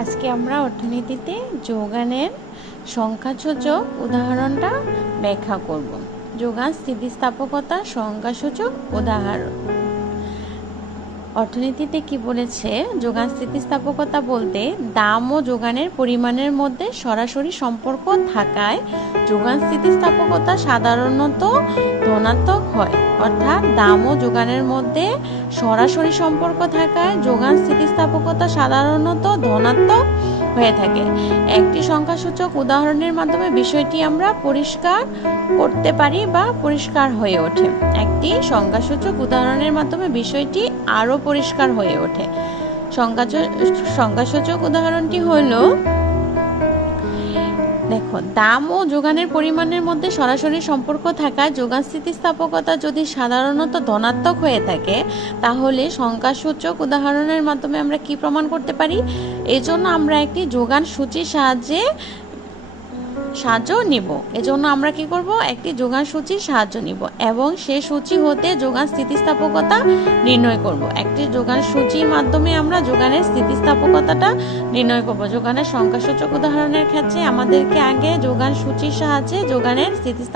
আজকে আমরা অর্থনীতিতে যোগানের সংখ্যাসূচক উদাহরণটা ব্যাখ্যা করব। যোগান স্থিতিস্থাপকতা সংখ্যাসূচক উদাহরণ। অর্থনীতিতে কি বলেছে? যোগান স্থিতিস্থাপকতা বলতে দাম ও যোগানের পরিমাণের মধ্যে সরাসরি সম্পর্ক থাকায় যোগান স্থিতিস্থাপকতা সাধারণত ধনাত্মক হয়। অর্থাৎ দাম ও যোগানের মধ্যে সরাসরি সম্পর্ক থাকায় যোগান স্থিতিস্থাপকতা সাধারণত ধনাত্মক হয়ে থাকে। একটি সংখ্যাসূচক উদাহরণের মাধ্যমে বিষয়টি আমরা পরিষ্কার করতে পারি বা পরিষ্কার হয়ে ওঠে। একটি সংখ্যাসূচক উদাহরণের মাধ্যমে বিষয়টি আরও পরিষ্কার হয়ে ওঠে। সংখ্যা সংখ্যাসূচক উদাহরণটি হলো দেখো, দাম ও যোগানের পরিমাণের মধ্যে সরাসরি সম্পর্ক থাকায় যোগান স্থিতিস্থাপকতা যদি সাধারণত ধনাত্মক হয়ে থাকে, তাহলে সংখ্যাসূচক উদাহরণের মাধ্যমে আমরা কি প্রমাণ করতে পারি? এজন্য আমরা একটি যোগান সূচির সাহায্যে সাহায্য নিব। এজন্য আমরা কি করব? একটি যোগান সূচির সাহায্য নিব এবং সে সূচি হতে যোগান স্থিতিস্থাপকতা নির্ণয় করব। একটি যোগান সূচির মাধ্যমে আমরা যোগানের স্থিতিস্থাপকতাটা নির্ণয় করব। যোগানের সংখ্যাসূচক উদাহরণের ক্ষেত্রে আমাদেরকে আগে যোগান সূচির সাহায্যে যোগানের স্থিতিস্থাপক